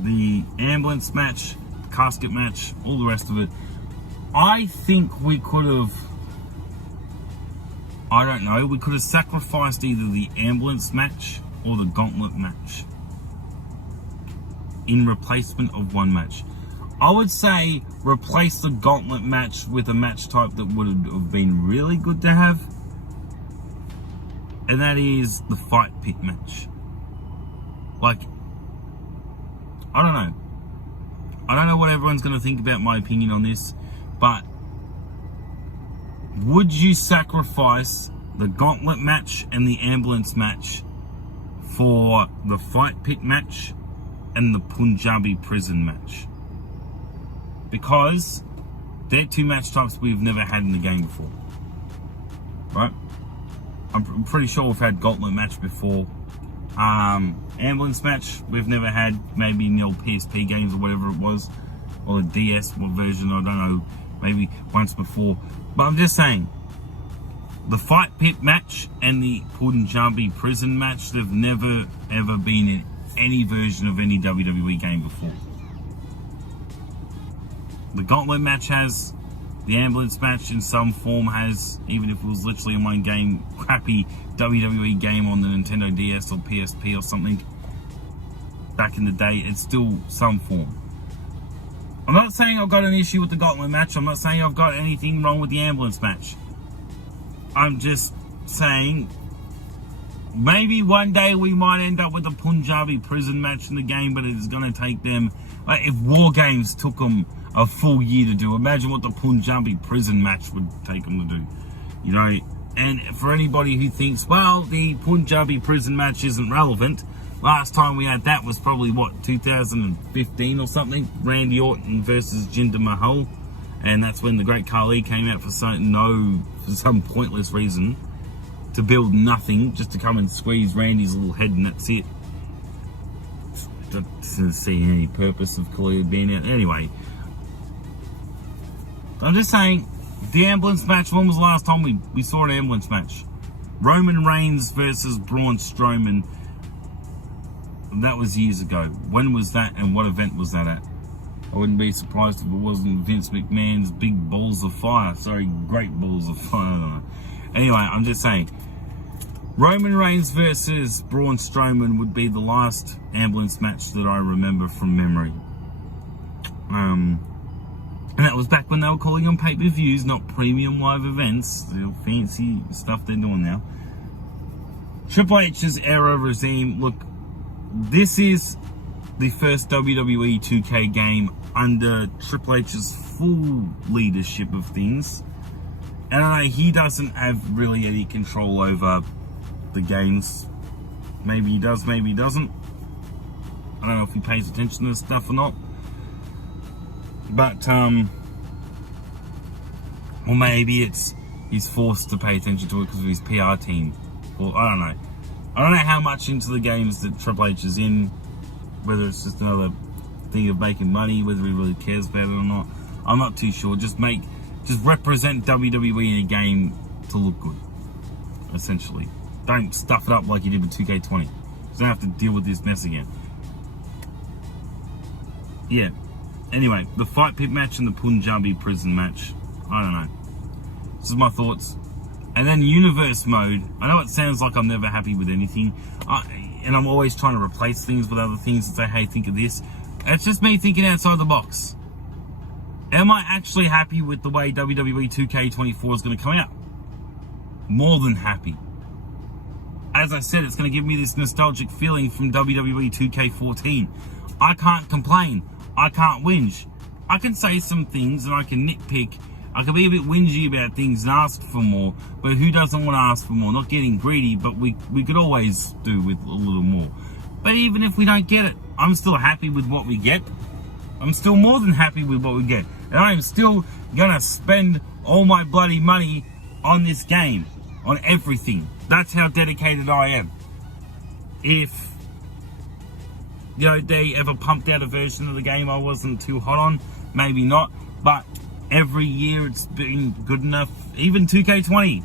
the ambulance match, the casket match, all the rest of it. I think we could have, I don't know, we could have sacrificed either the ambulance match or the gauntlet match in replacement of one match. I would say replace the gauntlet match with a match type that would have been really good to have, and that is the fight pit match. Like, I don't know. I don't know what everyone's going to think about my opinion on this, but would you sacrifice the gauntlet match and the ambulance match for the fight pit match and the Punjabi prison match? Because they're two match types we've never had in the game before, right? I'm pretty sure we've had gauntlet match before. Ambulance match we've never had, maybe in the old PSP games or whatever it was, or the DS version, I don't know, maybe once before. But I'm just saying, the fight pit match and the Punjabi prison match, they've never ever been in any version of any WWE game before. The gauntlet match has, the ambulance match in some form has, even if it was literally in one game, crappy WWE game on the Nintendo DS or PSP or something back in the day, it's still some form. I'm not saying I've got an issue with the gauntlet match. I'm not saying I've got anything wrong with the ambulance match. I'm just saying maybe one day we might end up with a Punjabi prison match in the game, but it's going to take them, like if War Games took them a full year to do, imagine what the Punjabi prison match would take them to do, you know. And for anybody who thinks, well, the Punjabi prison match isn't relevant, last time we had that was probably, what, 2015 or something? Randy Orton versus Jinder Mahal. And that's when the Great Khali came out for some pointless reason, to build nothing, just to come and squeeze Randy's little head and that's it. Don't see any purpose of Khali being out. Anyway, I'm just saying, the ambulance match, when was the last time we saw an ambulance match? Roman Reigns versus Braun Strowman. That was years ago. When was that and what event was that at? I wouldn't be surprised if it wasn't Vince McMahon's big balls of fire. Sorry, great balls of fire. I don't know. Anyway, I'm just saying, Roman Reigns versus Braun Strowman would be the last ambulance match that I remember from memory. And that was back when they were calling them pay-per-views, not premium live events. The fancy stuff they're doing now. Triple H's era regime. Look, this is the first WWE 2K game under Triple H's full leadership of things. And I know he doesn't have really any control over the games. Maybe he does, maybe he doesn't. I don't know if he pays attention to this stuff or not. But, or maybe he's forced to pay attention to it because of his PR team. Or, I don't know. I don't know how much into the games that Triple H is in, whether it's just another thing of making money, whether he really cares about it or not. I'm not too sure. Just represent WWE in a game to look good, essentially. Don't stuff it up like you did with 2K20. You don't have to deal with this mess again. Yeah. Anyway, the fight pit match and the Punjabi prison match. I don't know. This is my thoughts. And then universe mode. I know it sounds like I'm never happy with anything. And I'm always trying to replace things with other things and say, hey, think of this. It's just me thinking outside the box. Am I actually happy with the way WWE 2K24 is going to come out? More than happy. As I said, it's going to give me this nostalgic feeling from WWE 2K14. I can't complain. I can't whinge. I can say some things and I can nitpick. I can be a bit whingy about things and ask for more. But who doesn't want to ask for more? Not getting greedy, but we could always do with a little more. But even if we don't get it, I'm still happy with what we get. I'm still more than happy with what we get. And I am still going to spend all my bloody money on this game. On everything. That's how dedicated I am. If, they ever pumped out a version of the game I wasn't too hot on, maybe not. But every year it's been good enough. Even 2K20,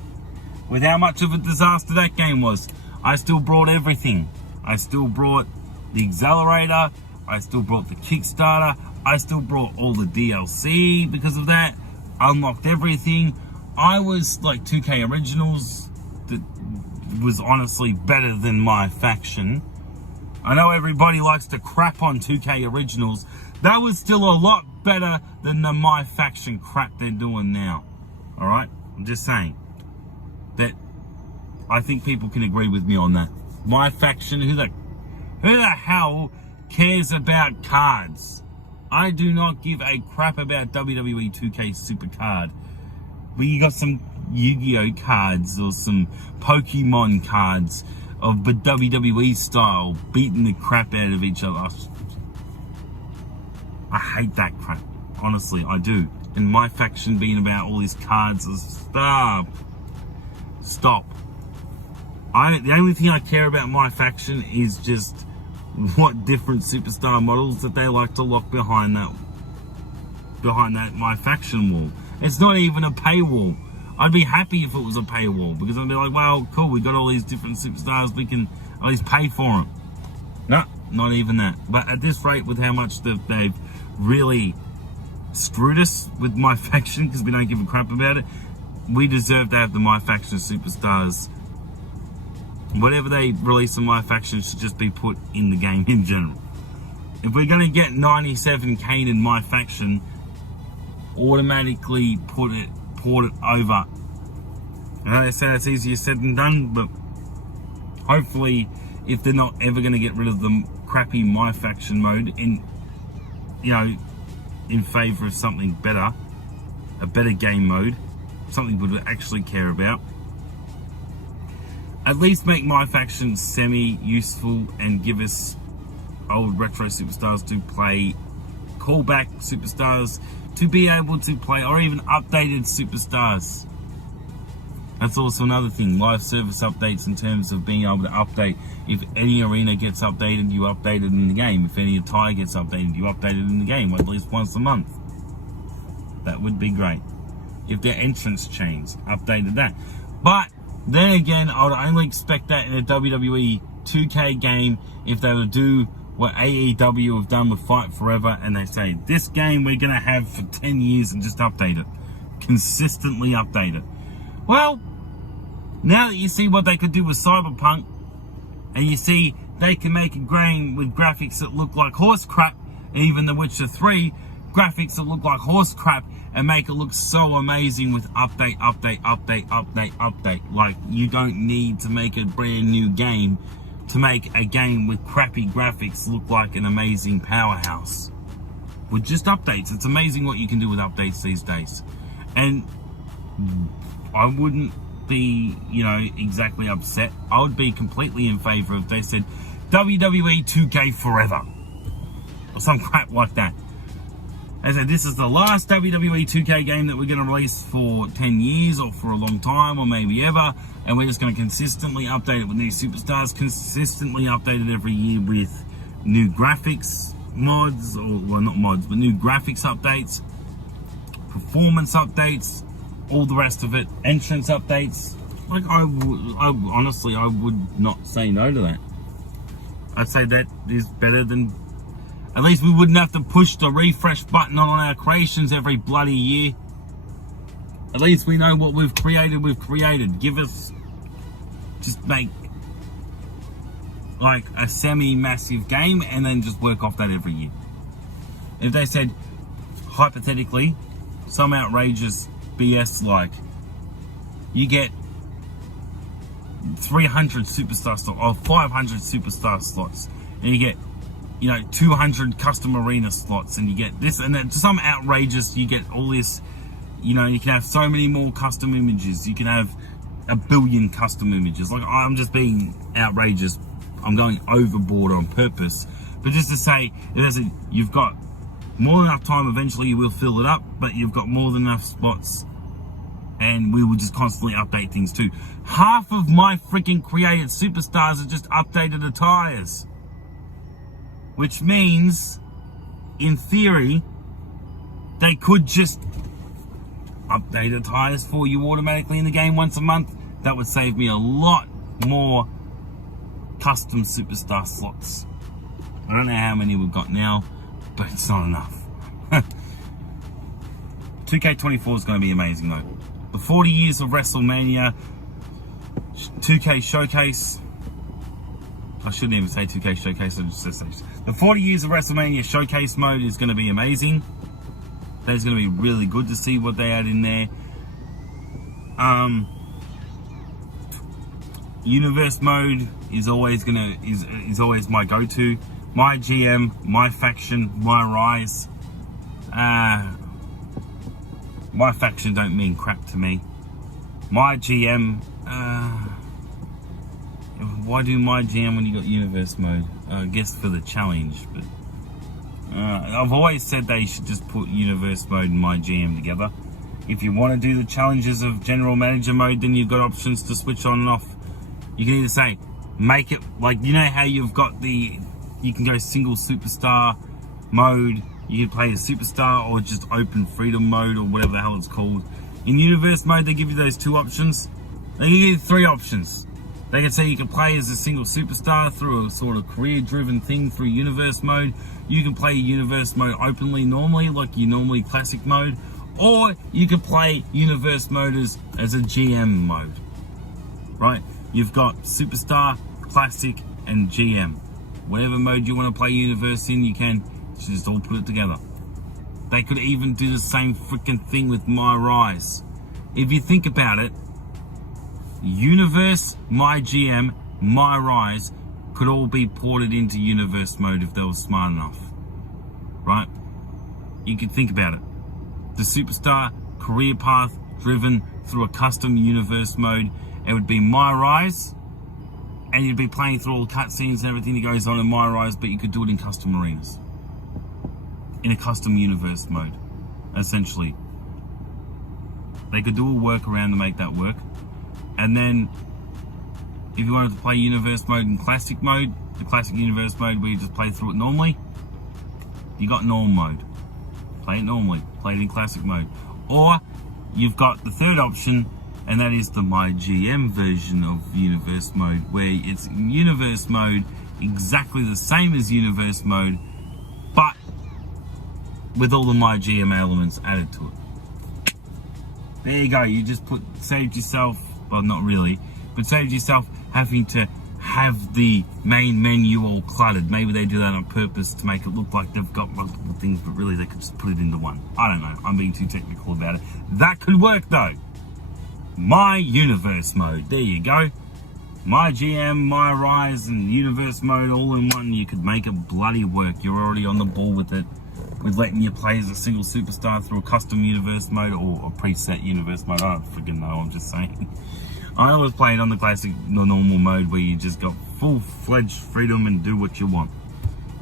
with how much of a disaster that game was, I still brought everything. I still brought the accelerator. I still brought the Kickstarter. I still brought all the DLC because of that. Unlocked everything. I was like 2K Originals, that was honestly better than my faction. I know everybody likes to crap on 2K Originals. That was still a lot better than the my faction crap they're doing now. Alright? I'm just saying. That I think people can agree with me on that. My faction, who the hell cares about cards? I do not give a crap about WWE 2K Supercard. We got some Yu-Gi-Oh cards or some Pokemon cards of the WWE style, beating the crap out of each other. I hate that crap. Honestly, I do. And my faction being about all these cards is stop. The only thing I care about my faction is just what different superstar models that they like to lock behind that my faction wall. It's not even a paywall. I'd be happy if it was a paywall, because I'd be like, well, cool, we got all these different superstars, we can at least pay for them. No, not even that. But at this rate, with how much they've really screwed us with my faction, because we don't give a crap about it, we deserve to have the my faction superstars. Whatever they release on my faction should just be put in the game in general. If we're going to get 97 Kane in my faction, automatically port it over. I know they say it's easier said than done, but hopefully, if they're not ever going to get rid of the crappy my faction mode in favor of something better, a better game mode, something we would actually care about, at least make my faction semi-useful and give us old retro superstars to play, callback superstars to be able to play, or even updated superstars. That's also another thing, live service updates in terms of being able to update. If any arena gets updated, you update it in the game. If any attire gets updated, you update it in the game, at least once a month. That would be great. If their entrance changed, updated that. But then again, I would only expect that in a WWE 2K game if they would do what AEW have done with Fight Forever, and they say, this game we're going to have for 10 years and just update it. Consistently update it. Well, now that you see what they could do with Cyberpunk, and you see they can make a game with graphics that look like horse crap, and even The Witcher 3, graphics that look like horse crap, and make it look so amazing with update. Like, you don't need to make a brand new game to make a game with crappy graphics look like an amazing powerhouse. With just updates, it's amazing what you can do with updates these days. And I wouldn't be, exactly upset. I would be completely in favor if they said WWE 2K forever, or some crap like that. They said this is the last WWE 2K game that we're going to release for 10 years or for a long time or maybe ever, and we're just going to consistently update it with new superstars, consistently update it every year with new graphics mods, or well, not mods, but new graphics updates, performance updates, all the rest of it, entrance updates. Like, I honestly would not say no to that. I'd say that is better than, at least we wouldn't have to push the refresh button on our creations every bloody year. At least we know what we've created. Give us, just make like a semi-massive game and then just work off that every year. if they said, hypothetically, some outrageous BS like, you get 300 superstar slots or 500 superstar slots, and you get, 200 custom arena slots, and you get this, and then some outrageous, you get all this, you can have so many more custom images, you can have 1 billion custom images. Like, I'm just being outrageous, I'm going overboard on purpose, but just to say, you've got more than enough time, eventually you will fill it up, but you've got more than enough spots, and we will just constantly update things too. Half of my freaking created superstars are just updated attires, which means, in theory, they could just update attires for you automatically in the game once a month. That would save me a lot more custom superstar slots. I don't know how many we've got now, but it's not enough. 2K24 is going to be amazing though. The 40 years of WrestleMania 2K Showcase. I shouldn't even say 2K Showcase, I just say the 40 years of WrestleMania Showcase mode is going to be amazing. That's going to be really good to see what they add in there. Universe mode is always is always my go-to. My GM, my faction, my rise. My faction don't mean crap to me. My GM, why do my GM when you got universe mode? I guess for the challenge, but I've always said they should just put universe mode and my GM together. If you want to do the challenges of general manager mode, then you've got options to switch on and off. You can either say, make it like, how you've got you can go single superstar mode, you can play a superstar, or just open freedom mode, or whatever the hell it's called. In universe mode, they give you those 2 options. They give you 3 options. They can say you can play as a single superstar through a sort of career-driven thing through universe mode. You can play universe mode openly normally, like you normally classic mode. Or you can play universe mode as a GM mode, right? You've got superstar, classic, and GM. Whatever mode you want to play universe in, you can just all put it together. They could even do the same freaking thing with My Rise. If you think about it, Universe, My GM, My Rise could all be ported into universe mode if they were smart enough, right? You could think about it. The superstar career path driven through a custom universe mode, it would be My Rise, and you'd be playing through all the cutscenes and everything that goes on in My Rise, but you could do it in custom arenas, in a custom universe mode, essentially. They could do a workaround to make that work. And then, if you wanted to play universe mode and classic mode, the classic universe mode where you just play through it normally, you got normal mode. Play it normally, play it in classic mode. Or, you've got the third option, and that is the My GM version of universe mode, where it's universe mode exactly the same as universe mode, but with all the My GM elements added to it. There you go, you just saved yourself, well not really, but saved yourself having to have the main menu all cluttered. Maybe they do that on purpose to make it look like they've got multiple things, but really they could just put it into one. I don't know, I'm being too technical about it. That could work though. My universe mode, there you go. My GM, My Rise, and universe mode all in one. You could make it bloody work. You're already on the ball with it, with letting you play as a single superstar through a custom universe mode or a preset universe mode. I don't freaking know, I'm just saying. I always play it on the classic, the normal mode where you just got full-fledged freedom and do what you want.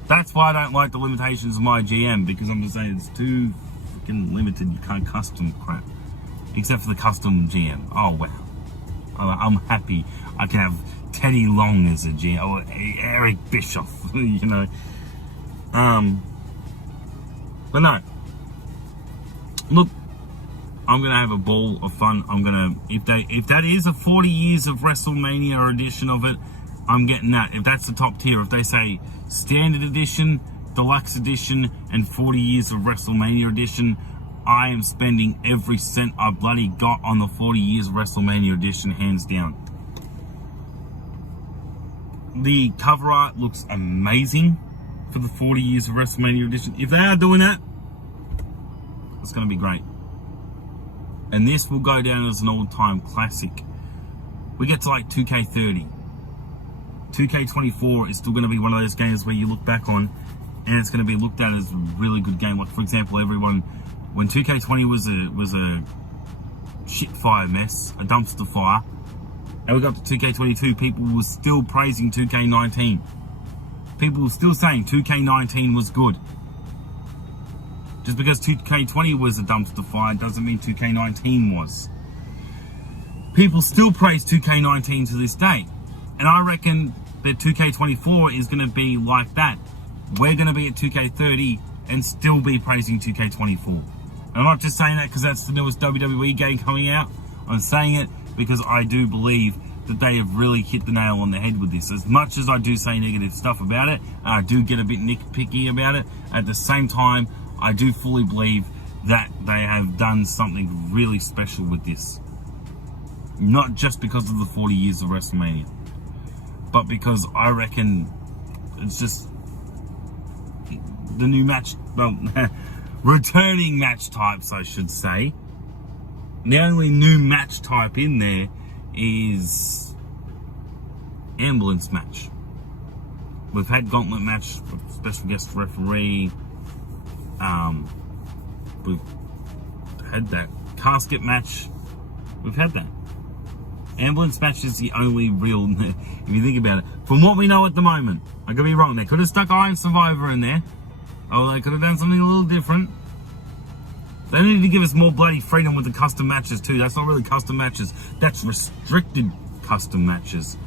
That's why I don't like the limitations of My GM, because I'm just saying it's too freaking limited. You can't custom crap. Except for the custom GM. Oh wow. I'm happy I can have Teddy Long as a GM, or Eric Bischoff, But no. Look, I'm gonna have a ball of fun. I'm gonna, if that is a 40 years of WrestleMania edition of it, I'm getting that. If that's the top tier, if they say standard edition, deluxe edition, and 40 years of WrestleMania edition, I am spending every cent I bloody got on the 40 years of WrestleMania edition, hands down. The cover art looks amazing for the 40 years of WrestleMania edition. If they are doing that, it's going to be great. And this will go down as an all-time classic. We get to like 2K30. 2K24 is still going to be one of those games where you look back on and it's going to be looked at as a really good game. Like, for example, when 2K20 was a shit fire mess, a dumpster fire, and we got to 2K22, people were still praising 2K19. People were still saying 2K19 was good. Just because 2K20 was a dumpster fire doesn't mean 2K19 was. People still praise 2K19 to this day. And I reckon that 2K24 is going to be like that. We're going to be at 2K30 and still be praising 2K24. And I'm not just saying that because that's the newest WWE game coming out. I'm saying it because I do believe that they have really hit the nail on the head with this. As much as I do say negative stuff about it, I do get a bit nitpicky about it. At the same time, I do fully believe that they have done something really special with this. Not just because of the 40 years of WrestleMania, but because I reckon it's just the new match, well, returning match types, I should say. The only new match type in there is ambulance match. We've had gauntlet match with special guest referee. We've had that casket match. We've had that. Ambulance match is the only real, if you think about it, from what we know at the moment. I could be wrong. They could have stuck Iron Survivor in there. Oh, they could have done something a little different. They need to give us more bloody freedom with the custom matches too. That's not really custom matches. That's restricted custom matches.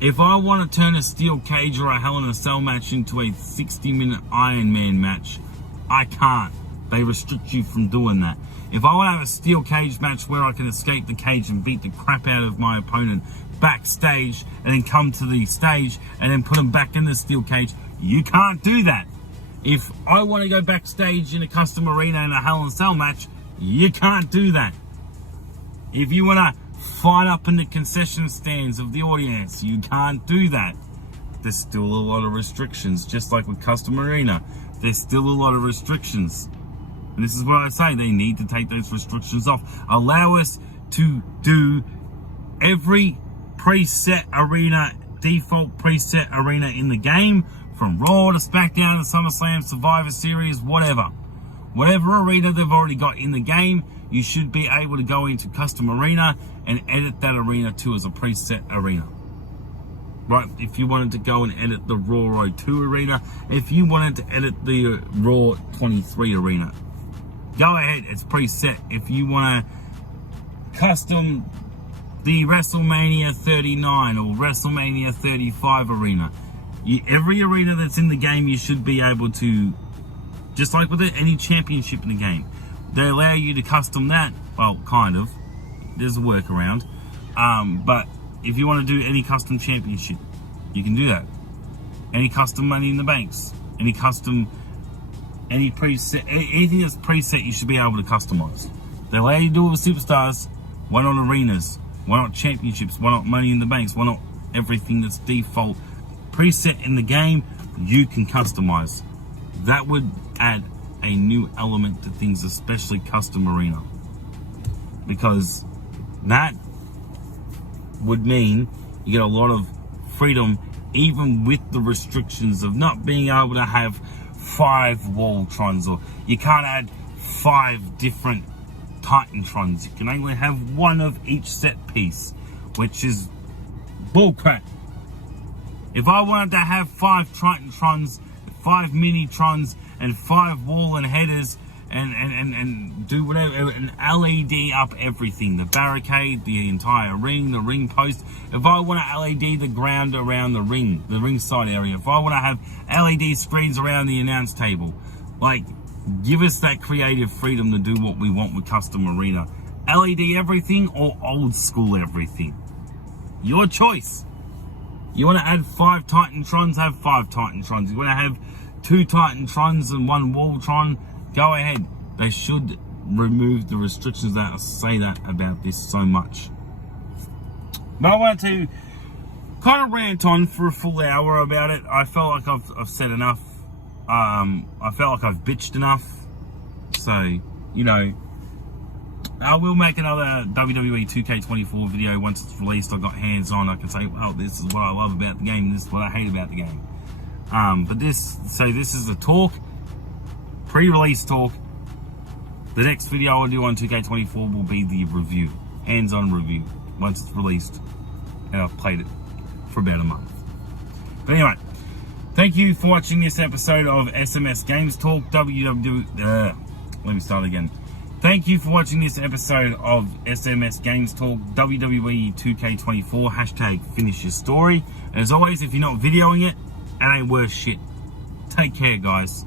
If I want to turn a steel cage or a Hell in a Cell match into a 60-minute Iron Man match, I can't. They restrict you from doing that. If I want to have a steel cage match where I can escape the cage and beat the crap out of my opponent backstage and then come to the stage and then put them back in the steel cage, you can't do that. If I want to go backstage in a custom arena in a Hell in a Cell match, you can't do that. If you want to fight up in the concession stands of the audience, you can't do that. There's still a lot of restrictions, just like with custom arena. There's still a lot of restrictions. And this is what I say, they need to take those restrictions off. Allow us to do every preset arena, default preset arena in the game, from Raw to SmackDown to SummerSlam, Survivor Series, whatever. Whatever arena they've already got in the game, you should be able to go into custom arena and edit that arena too as a preset arena. Right, if you wanted to go and edit the Raw 02 arena, if you wanted to edit the Raw 23 arena, go ahead, it's preset. If you want to custom the WrestleMania 39 or WrestleMania 35 arena, every arena that's in the game, you should be able to, just like with any championship in the game, they allow you to custom that. Well, kind of. There's a workaround. But if you want to do any custom championship, you can do that. Any custom Money in the Banks, any custom, any preset, anything that's preset, you should be able to customize. They allow you to do it with superstars. Why not arenas? Why not championships? Why not Money in the Banks? Why not everything that's default preset in the game? You can customize. That would add a new element to things, especially custom arena, because that would mean you get a lot of freedom, even with the restrictions of not being able to have 5 Voltrons, or you can't add 5 different Titantrons. You can only have 1 of each set piece, which is bullcrap. If I wanted to have 5 Titantrons, 5 Minitrons, and 5 wall and headers, and do whatever, and LED up everything, the barricade, the entire ring, the ring post. If I want to LED the ground around the ringside area, if I want to have LED screens around the announce table, like, give us that creative freedom to do what we want with custom arena. LED everything or old school everything. Your choice. You want to add 5 Titantrons, have 5 Titantrons. You want to have 2 Titantrons and 1 Voltron, go ahead. They should remove the restrictions that say that about this so much. But I wanted to kind of rant on for a full hour about it. I felt like I've said enough. I felt like I've bitched enough. So, you know, I will make another WWE 2K24 video once it's released. I got hands on. I can say, well, this is what I love about the game. This is what I hate about the game. But this is a talk, pre-release talk. The next video I'll do on 2K24 will be the review, hands-on review, once it's released. And I've played it for about a month. But anyway, thank you for watching this episode of SMS Games Talk WWE. Let me start again. Thank you for watching this episode of SMS Games Talk WWE 2K24. Hashtag finish your story. And as always, if you're not videoing it, it ain't worth shit. Take care, guys.